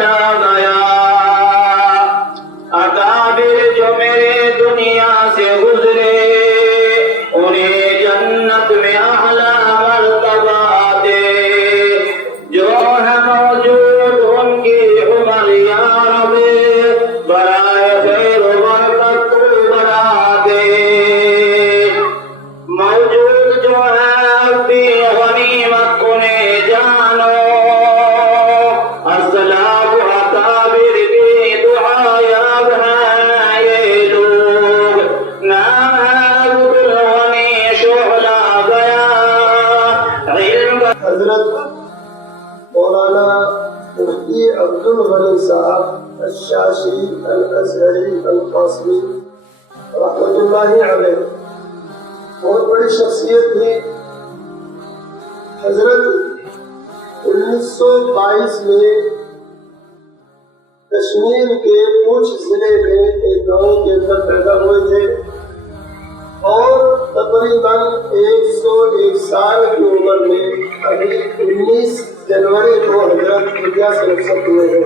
چلا گیا. اکابر جو میرے دنیا سے گزرے انہیں جنت میں اعلیٰ مرتبہ دے. جو ہے موجود ان کی عمر یا رب برائے خیر و برکت تو بڑھا دے. موجود جو ہے اپنی غنیمت انہیں جانو. السلام اکابر کی دعا یاب ہیں یہ لوگ. نام ہے عبدالغنی شعلہ گیا علم. حضرت مولانا مفتی عبدالغنی صاحب الشاشی الازہری القاسمی رحمۃ اللہ علیہ بہت بڑی شخصیت تھی. حضرت 1922 میں کشمیر کے پونچھ ضلع میں ایک گاؤں کے اندر پیدا ہوئے تھے اور تقریباً 101 سال کی عمر میں ابھی 19 جنوری کو حضرت انڈیا سے رخصت ہوئے ہیں.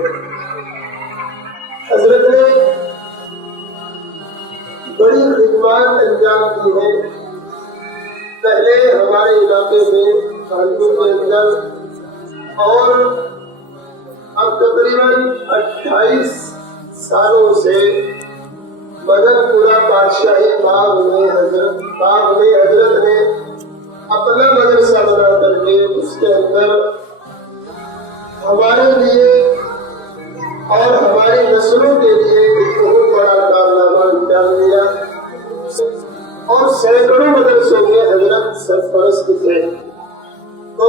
حضرت نے بڑی خدمات انجام دی ہیں. پہلے ہمارے علاقے میں کانپور کے اندر اور اب تقریباً 28 سالوں سے مدن پورہ بادشاہی باغ میں حضرت نے اپنا مدرسہ بنا کر کے اس کے اندر ہمارے لیے اور ہماری نسلوں کے لیے ایک بہت بڑا کارنامہ انجام دیا اور سینکڑوں مدرسوں کے حضرت سرپرست تھے. تو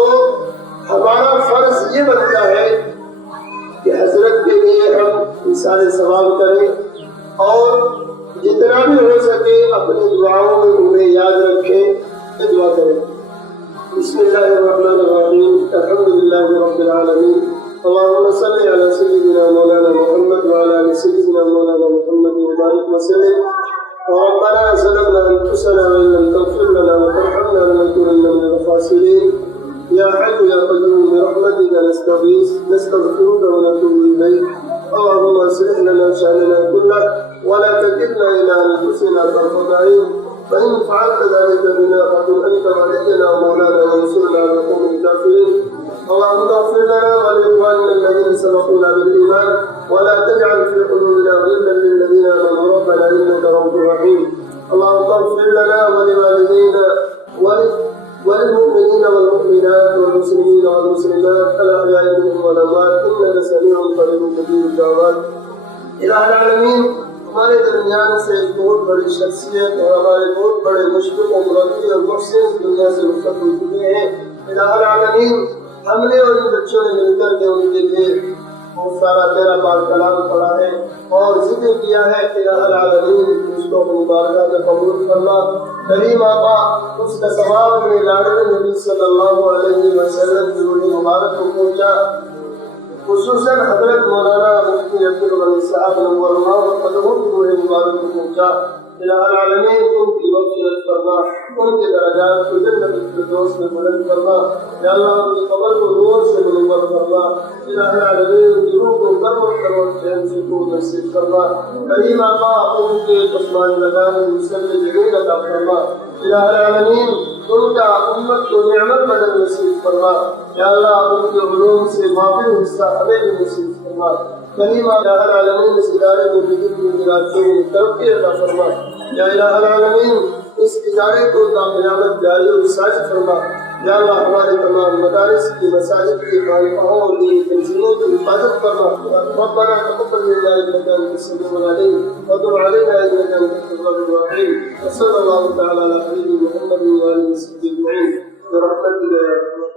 ہمارا فرض یہ بنتا ہے کہ حضرت کے لیے ہم اظہار ثواب کریں اور جتنا بھی ہو سکے اپنی دعاؤں میں انہیں یاد رکھیں. دعا کریں. بسم اللہ الرحمن الرحیم. الحمد للہ رب العالمین. اللهم صل على سيدنا مولانا محمد وعلى آل سيدنا مولانا محمد وبارك وسلم. ربنا ظلمنا انفسنا وان لم تغفر لنا وترحمنا لنكونن من الخاسرين. يا حي يا قيوم برحمتك نستغيث نستغفرك ونتوب اليك. اللهم اصلح لنا شأننا كله ولا تكلنا الى انفسنا طرفة عين. فإن فعلت ذلك بنا فقل أنت ولينا ومولانا وانصرنا على القوم الكافرين. اللهم اغفر لنا ولإخواننا الذين سبقونا بالإيمان ولا تجعل في قلوبنا غلا للذين آمنوا ربنا إنك رؤوف رحيم. اللهم اغفر لنا ولوالدينا وللمؤمنين والمؤمنات والمسلمين والمسلمات الأحياء منهم والأموات إنك سميع قريب مجيب الدعوات. الہ العالمین ہمارے درمیان سے ایک بہت بڑی شخصیت اور ہمارے بہت بڑے مشفق و مربی اور محسن دنیا سے رخصت ہو چکے ہیں. الہ العالمین ہم نے اور ان بچوں نے مل کر کے ان کے لیے بہت سارا تیرا پاک کلام پڑھا ہے اور ذکر کیا ہے. الہ العالمین اس کو مبارکہ میں قبول کرنا. کریم آقا اس کا ثواب میں لاڈلے نبی صلی اللہ علیہ وسلم کی روح مبارک کو پہنچا. خصوصاً حضرت مولانا مفتی عبدالغنی صاحب نور اللہ وقدمہ کی روح مبارک کو پہنچا. الہ العالمین ان کی مغفرت فرما, ان کے درجات کو جنت الفردوس میں بلند فرما. یا اللہ ان کی قبر کو نور سے منور فرما. الہ العالمین ان کی روح کو کروڑ چین سے کو نصیب فرما. کریم آقا ان کے پسمان لگانے مسلم جگہ عطا فرما. الہ العالمین ان کا امت کو نعمت بدل نصیب فرما. یا اللہ ان کے علوم سے مافی حصہ ہمیں بھی نصیب فرما. کریم الہ العالمین اس ادارے کو ترقی عطا فرما. یا الہ العالمین اس ادارے کو کامیابت جاری و سائز فرما. یا اللہ ہمارے تمام مدارس کی مساجد کی خانقاہوں اور دینی تنظیموں کی حفاظت فرما. ربنا تقبل منا انك انت السميع العليم وتب علينا انك انت التواب الرحيم. وصلى الله تعالى على حبيبنا محمد وعلى اله وصحبه اجمعين برحمتك يا ارحم